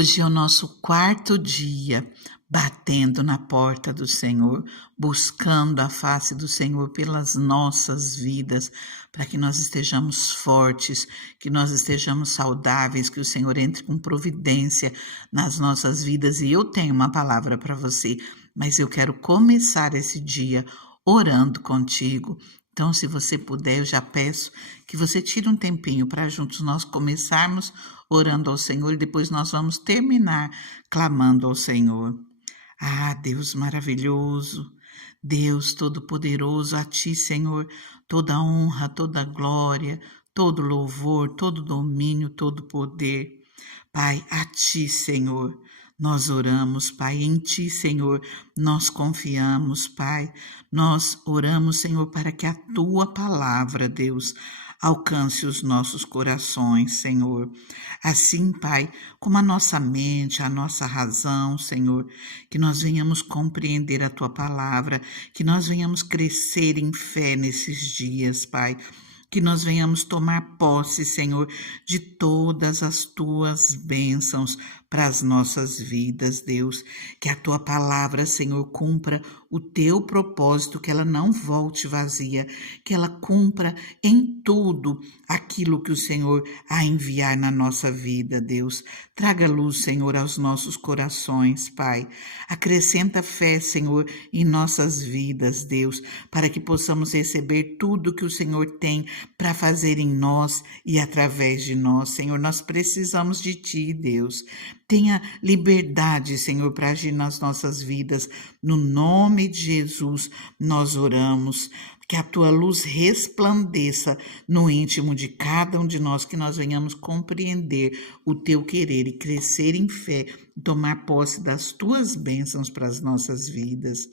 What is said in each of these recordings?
Hoje é o nosso quarto dia batendo na porta do Senhor, buscando a face do Senhor pelas nossas vidas, para que nós estejamos fortes, que nós estejamos saudáveis, que o Senhor entre com providência nas nossas vidas. E eu tenho uma palavra para você, mas eu quero começar esse dia orando contigo. Então, se você puder, eu já peço que você tire um tempinho para juntos nós começarmos orando ao Senhor e depois nós vamos terminar clamando ao Senhor. Ah, Deus maravilhoso, Deus todo-poderoso, a Ti, Senhor, toda honra, toda glória, todo louvor, todo domínio, todo poder. Pai, a Ti, Senhor, nós oramos, Pai, em Ti, Senhor, nós confiamos, Pai. Nós oramos, Senhor, para que a Tua palavra, Deus, alcance os nossos corações, Senhor. Assim, Pai, como a nossa mente, a nossa razão, Senhor, que nós venhamos compreender a Tua palavra, que nós venhamos crescer em fé nesses dias, Pai. Que nós venhamos tomar posse, Senhor, de todas as Tuas bênçãos para as nossas vidas, Deus. Que a Tua palavra, Senhor, cumpra o Teu propósito, que ela não volte vazia, que ela cumpra em tudo aquilo que o Senhor a enviar na nossa vida, Deus. Traga luz, Senhor, aos nossos corações, Pai. Acrescenta fé, Senhor, em nossas vidas, Deus, para que possamos receber tudo que o Senhor tem para fazer em nós e através de nós, Senhor. Nós precisamos de Ti, Deus. Tenha liberdade, Senhor, para agir nas nossas vidas. No nome de Jesus, nós oramos. Que a Tua luz resplandeça no íntimo de cada um de nós, que nós venhamos compreender o Teu querer e crescer em fé, tomar posse das Tuas bênçãos para as nossas vidas.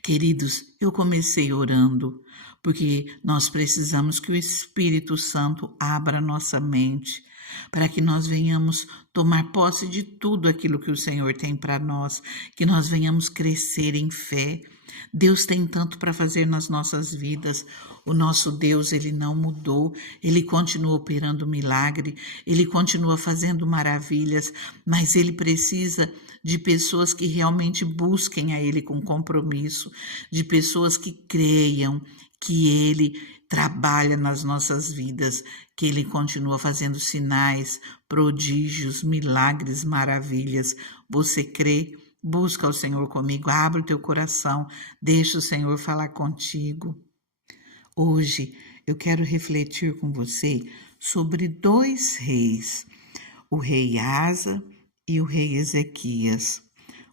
Queridos, eu comecei orando, porque nós precisamos que o Espírito Santo abra nossa mente, para que nós venhamos tomar posse de tudo aquilo que o Senhor tem para nós, que nós venhamos crescer em fé. Deus tem tanto para fazer nas nossas vidas. O nosso Deus, Ele não mudou, Ele continua operando milagre, Ele continua fazendo maravilhas, mas Ele precisa de pessoas que realmente busquem a Ele com compromisso, de pessoas que creiam que Ele trabalha nas nossas vidas, que Ele continua fazendo sinais, prodígios, milagres, maravilhas. Você crê? Busca o Senhor comigo, abre o teu coração, deixa o Senhor falar contigo. Hoje eu quero refletir com você sobre dois reis, o rei Asa e o rei Ezequias.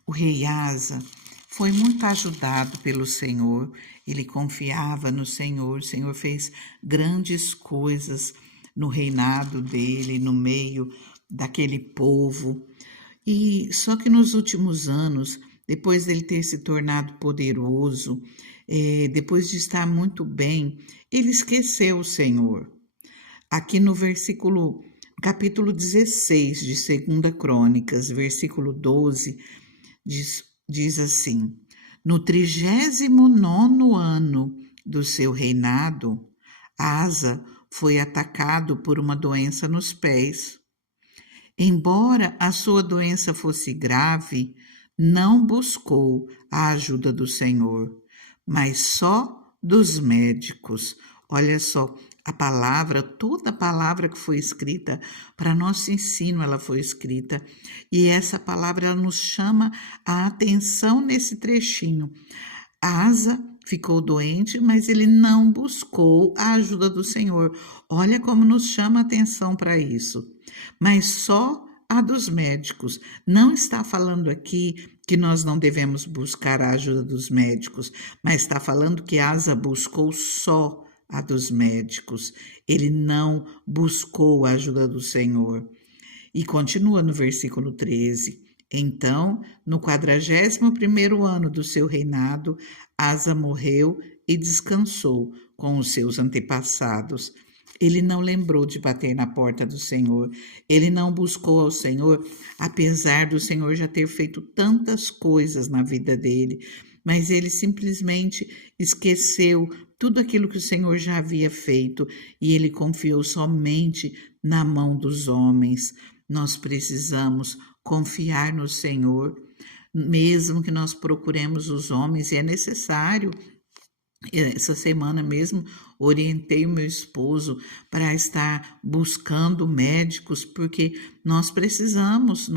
O rei Asa foi muito ajudado pelo Senhor, ele confiava no Senhor, o Senhor fez grandes coisas no reinado dele, no meio daquele povo. E só que nos últimos anos, depois dele ter se tornado poderoso, depois de estar muito bem, ele esqueceu o Senhor. Aqui no capítulo 16 de 2 Crônicas, versículo 12, diz assim: No 39º ano do seu reinado, Asa foi atacado por uma doença nos pés. Embora a sua doença fosse grave, não buscou a ajuda do Senhor, mas só dos médicos. Olha só, a palavra, toda a palavra que foi escrita, para nosso ensino ela foi escrita, e essa palavra ela nos chama a atenção nesse trechinho. Asa ficou doente, mas ele não buscou a ajuda do Senhor. Olha como nos chama a atenção para isso. Mas só a dos médicos. Não está falando aqui que nós não devemos buscar a ajuda dos médicos, mas está falando que Asa buscou só a dos médicos. Ele não buscou a ajuda do Senhor. E continua no versículo 13. Então, no 41º ano do seu reinado, Asa morreu e descansou com os seus antepassados. Ele não lembrou de bater na porta do Senhor. Ele não buscou ao Senhor, apesar do Senhor já ter feito tantas coisas na vida dele. Mas ele simplesmente esqueceu tudo aquilo que o Senhor já havia feito e ele confiou somente na mão dos homens. Nós precisamos confiar no Senhor, mesmo que nós procuremos os homens, e é necessário. Essa semana mesmo orientei o meu esposo para estar buscando médicos, porque nós precisamos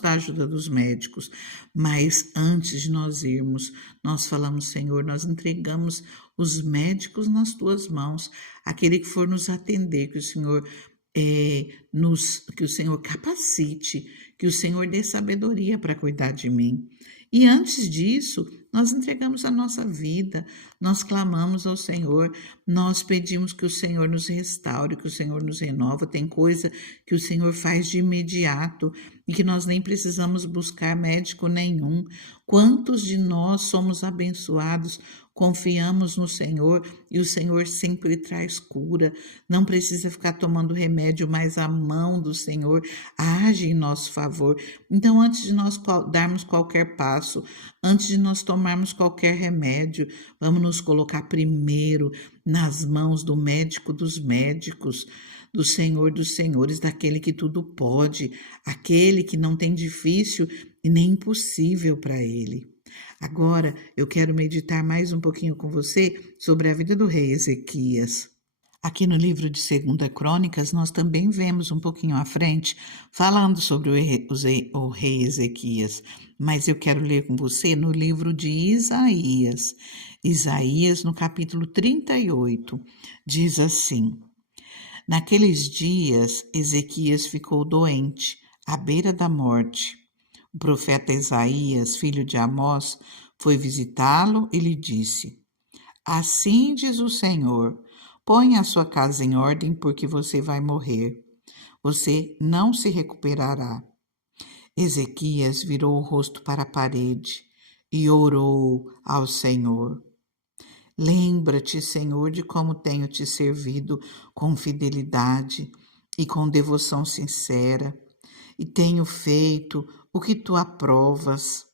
da ajuda dos médicos. Mas antes de nós irmos, nós falamos: Senhor, nós entregamos os médicos nas tuas mãos, aquele que for nos atender, que o Senhor que o Senhor capacite, que o Senhor dê sabedoria para cuidar de mim. E antes disso, nós entregamos a nossa vida, nós clamamos ao Senhor, nós pedimos que o Senhor nos restaure, que o Senhor nos renova. Tem coisa que o Senhor faz de imediato e que nós nem precisamos buscar médico nenhum. Quantos de nós somos abençoados, confiamos no Senhor e o Senhor sempre traz cura. Não precisa ficar tomando remédio, mas a mão do Senhor age em nosso favor. Então, antes de nós darmos qualquer passo, antes de nós tomarmos qualquer remédio, vamos nos colocar primeiro nas mãos do médico dos médicos, do Senhor dos senhores, daquele que tudo pode, aquele que não tem difícil e nem impossível para ele. Agora eu quero meditar mais um pouquinho com você sobre a vida do rei Ezequias. Aqui no livro de 2 Crônicas, nós também vemos um pouquinho à frente, falando sobre o rei Ezequias, mas eu quero ler com você no livro de Isaías. Isaías, no capítulo 38, diz assim: Naqueles dias, Ezequias ficou doente, à beira da morte. O profeta Isaías, filho de Amós, foi visitá-lo e lhe disse: Assim diz o Senhor: Põe a sua casa em ordem, porque você vai morrer. Você não se recuperará. Ezequias virou o rosto para a parede e orou ao Senhor. Lembra-te, Senhor, de como tenho te servido com fidelidade e com devoção sincera, e tenho feito o que tu aprovas.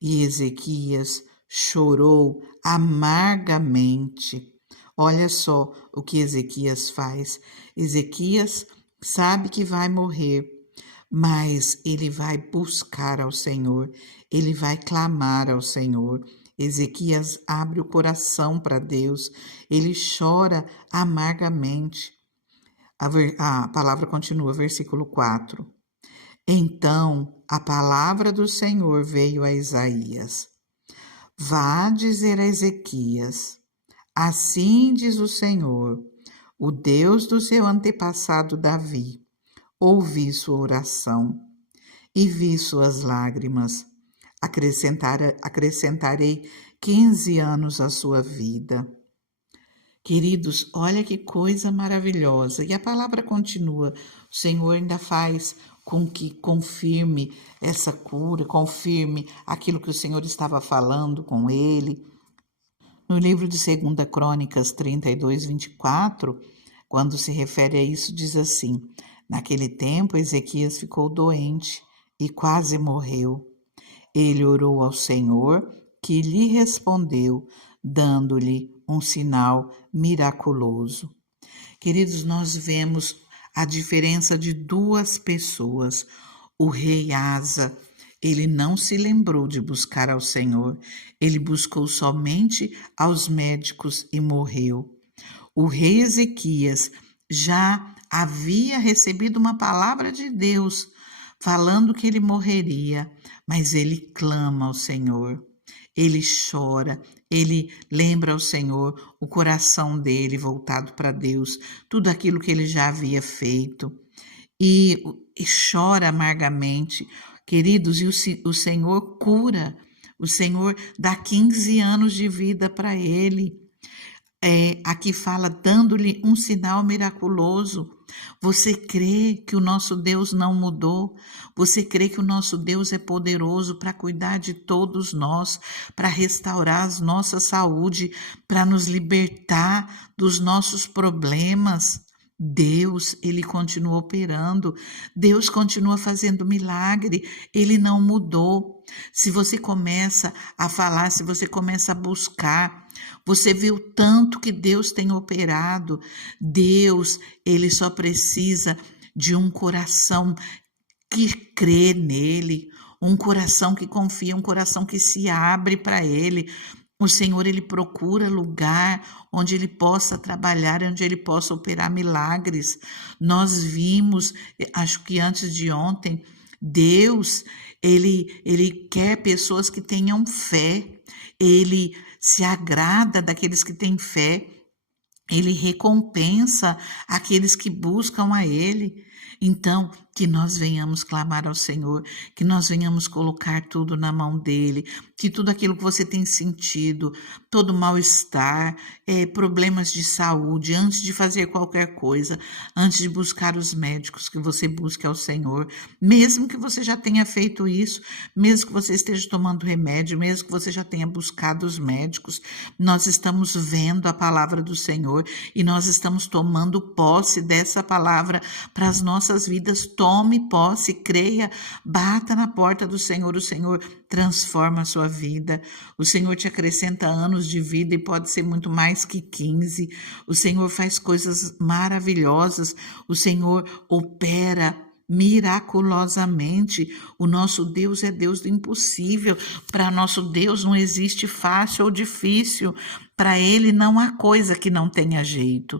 E Ezequias chorou amargamente. Olha só o que Ezequias faz. Ezequias sabe que vai morrer, mas ele vai buscar ao Senhor, ele vai clamar ao Senhor. Ezequias abre o coração para Deus, ele chora amargamente. A palavra continua, versículo 4. Então a palavra do Senhor veio a Isaías: Vá dizer a Ezequias: Assim diz o Senhor, o Deus do seu antepassado Davi: Ouvi sua oração e vi suas lágrimas. Acrescentarei 15 anos à sua vida. Queridos, olha que coisa maravilhosa. E a palavra continua. O Senhor ainda faz com que confirme essa cura, confirme aquilo que o Senhor estava falando com ele. No livro de 2 Crônicas 32, 24, quando se refere a isso, diz assim: Naquele tempo, Ezequias ficou doente e quase morreu. Ele orou ao Senhor, que lhe respondeu, dando-lhe um sinal miraculoso. Queridos, nós vemos a diferença de duas pessoas. O rei Asa, ele não se lembrou de buscar ao Senhor, ele buscou somente aos médicos e morreu. O rei Ezequias já havia recebido uma palavra de Deus, falando que ele morreria, mas ele clama ao Senhor, ele chora, ele lembra ao Senhor o coração dele voltado para Deus, tudo aquilo que ele já havia feito, e chora amargamente. Queridos, e o Senhor cura, o Senhor dá 15 anos de vida para ele. Aqui fala, dando-lhe um sinal miraculoso. Você crê que o nosso Deus não mudou? Você crê que o nosso Deus é poderoso para cuidar de todos nós, para restaurar a nossa saúde, para nos libertar dos nossos problemas? Deus, ele continua operando, Deus continua fazendo milagre, ele não mudou. Se você começa a falar, se você começa a buscar, você vê o tanto que Deus tem operado. Deus, ele só precisa de um coração que crê nele, um coração que confia, um coração que se abre para ele. O Senhor, ele procura lugar onde ele possa trabalhar, onde ele possa operar milagres. Nós vimos, acho que antes de ontem, Deus, ele quer pessoas que tenham fé. Ele se agrada daqueles que têm fé. Ele recompensa aqueles que buscam a Ele. Então, que nós venhamos clamar ao Senhor, que nós venhamos colocar tudo na mão dEle, que tudo aquilo que você tem sentido, todo mal-estar, problemas de saúde, antes de fazer qualquer coisa, antes de buscar os médicos, que você busque ao Senhor, mesmo que você já tenha feito isso, mesmo que você esteja tomando remédio, mesmo que você já tenha buscado os médicos, nós estamos vendo a palavra do Senhor e nós estamos tomando posse dessa palavra para as nossas vidas. Tome posse, creia, bata na porta do Senhor. O Senhor transforma a sua vida. O Senhor te acrescenta anos de vida e pode ser muito mais que 15. O Senhor faz coisas maravilhosas. O Senhor opera miraculosamente. O nosso Deus é Deus do impossível. Para nosso Deus não existe fácil ou difícil. Para Ele não há coisa que não tenha jeito.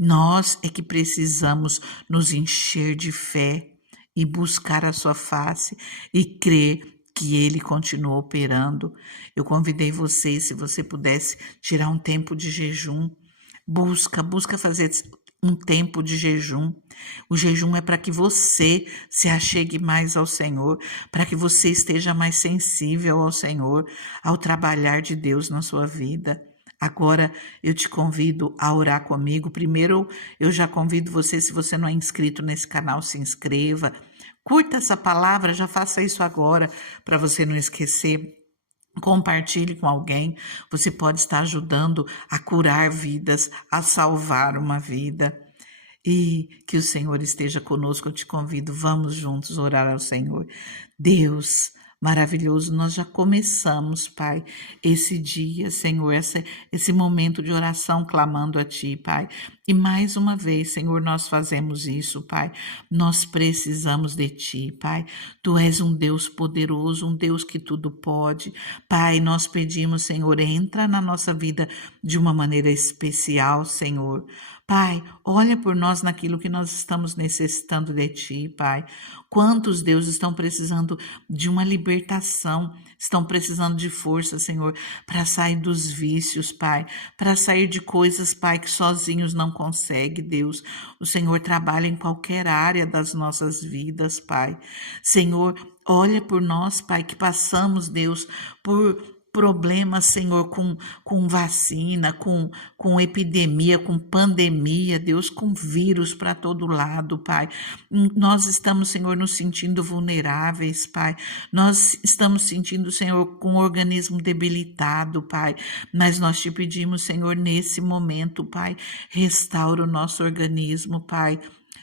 Nós é que precisamos nos encher de fé e buscar a sua face e crer que Ele continua operando. Eu convidei você, se você pudesse tirar um tempo de jejum, busca fazer um tempo de jejum. O jejum é para que você se achegue mais ao Senhor, para que você esteja mais sensível ao Senhor, ao trabalhar de Deus na sua vida. Agora eu te convido a orar comigo. Primeiro, eu já convido você, se você não é inscrito nesse canal, se inscreva. Curta essa palavra, já faça isso agora, para você não esquecer. Compartilhe com alguém. Você pode estar ajudando a curar vidas, a salvar uma vida. E que o Senhor esteja conosco. Eu te convido, vamos juntos orar ao Senhor. Deus maravilhoso, nós já começamos, Pai, esse dia, Senhor, esse momento de oração clamando a Ti, Pai. E mais uma vez, Senhor, nós fazemos isso, Pai. Nós precisamos de Ti, Pai. Tu és um Deus poderoso, um Deus que tudo pode. Pai, nós pedimos, Senhor, entra na nossa vida de uma maneira especial, Senhor. Pai, olha por nós naquilo que nós estamos necessitando de Ti, Pai. Quantos, Deus, estão precisando de uma libertação, estão precisando de força, Senhor, para sair dos vícios, Pai, para sair de coisas, Pai, que sozinhos não conseguem, Deus. O Senhor trabalha em qualquer área das nossas vidas, Pai. Senhor, olha por nós, Pai, que passamos, Deus, por problemas, Senhor, com vacina, com epidemia, com pandemia, Deus, com vírus para todo lado, Pai. Nós estamos, Senhor, nos sentindo vulneráveis, Pai. Nós estamos sentindo, Senhor, com o organismo debilitado, Pai. Mas nós te pedimos, Senhor, nesse momento, Pai, restaura o nosso organismo, Pai.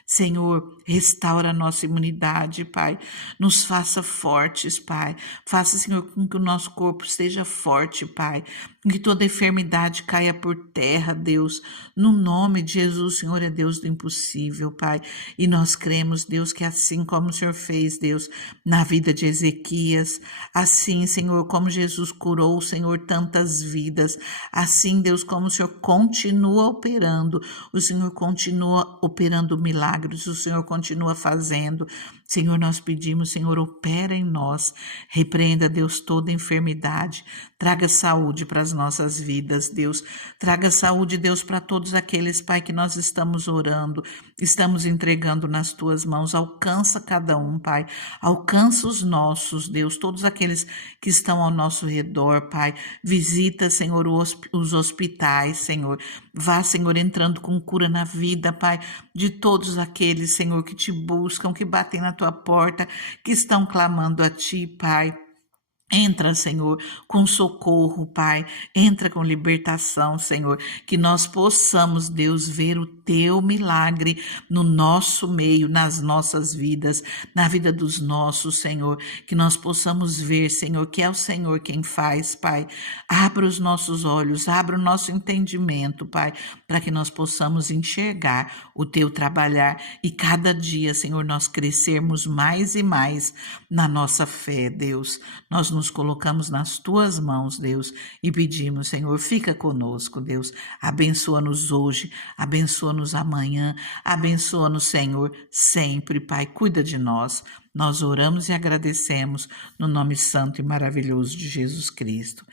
Senhor, restaura a nossa imunidade, Pai. Nos faça fortes, Pai. Faça, Senhor, com que o nosso corpo seja forte, Pai. Que toda enfermidade caia por terra, Deus. No nome de Jesus, o Senhor é Deus do impossível, Pai. E nós cremos, Deus, que assim como o Senhor fez, Deus, na vida de Ezequias, assim, Senhor, como Jesus curou, Senhor, tantas vidas, assim, Deus, como o Senhor continua operando, o Senhor continua operando milagres, o Senhor continua fazendo. Senhor, nós pedimos, Senhor, opera em nós, repreenda, Deus, toda enfermidade, traga saúde para as nossas vidas, Deus, traga saúde, Deus, para todos aqueles, Pai, que nós estamos orando, estamos entregando nas Tuas mãos, alcança cada um, Pai, alcança os nossos, Deus, todos aqueles que estão ao nosso redor, Pai, visita, Senhor, os hospitais, Senhor, vá, Senhor, entrando com cura na vida, Pai, de todos aqueles, Senhor, que Te buscam, que batem na Tua porta, que estão clamando a Ti, Pai. Entra, Senhor, com socorro, Pai. Entra com libertação, Senhor. Que nós possamos, Deus, ver o teu milagre no nosso meio, nas nossas vidas, na vida dos nossos, Senhor. Que nós possamos ver, Senhor, que é o Senhor quem faz, Pai. Abra os nossos olhos, abra o nosso entendimento, Pai, para que nós possamos enxergar o teu trabalhar e cada dia, Senhor, nós crescermos mais e mais na nossa fé, Deus. Nós nos colocamos nas tuas mãos, Deus, e pedimos, Senhor, fica conosco, Deus. Abençoa-nos hoje, abençoa-nos amanhã, abençoa-nos, Senhor, sempre, Pai. Cuida de nós. Nós oramos e agradecemos no nome santo e maravilhoso de Jesus Cristo.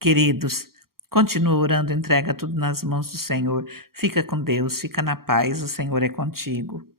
Queridos, continua orando, entrega tudo nas mãos do Senhor. Fica com Deus, fica na paz, o Senhor é contigo.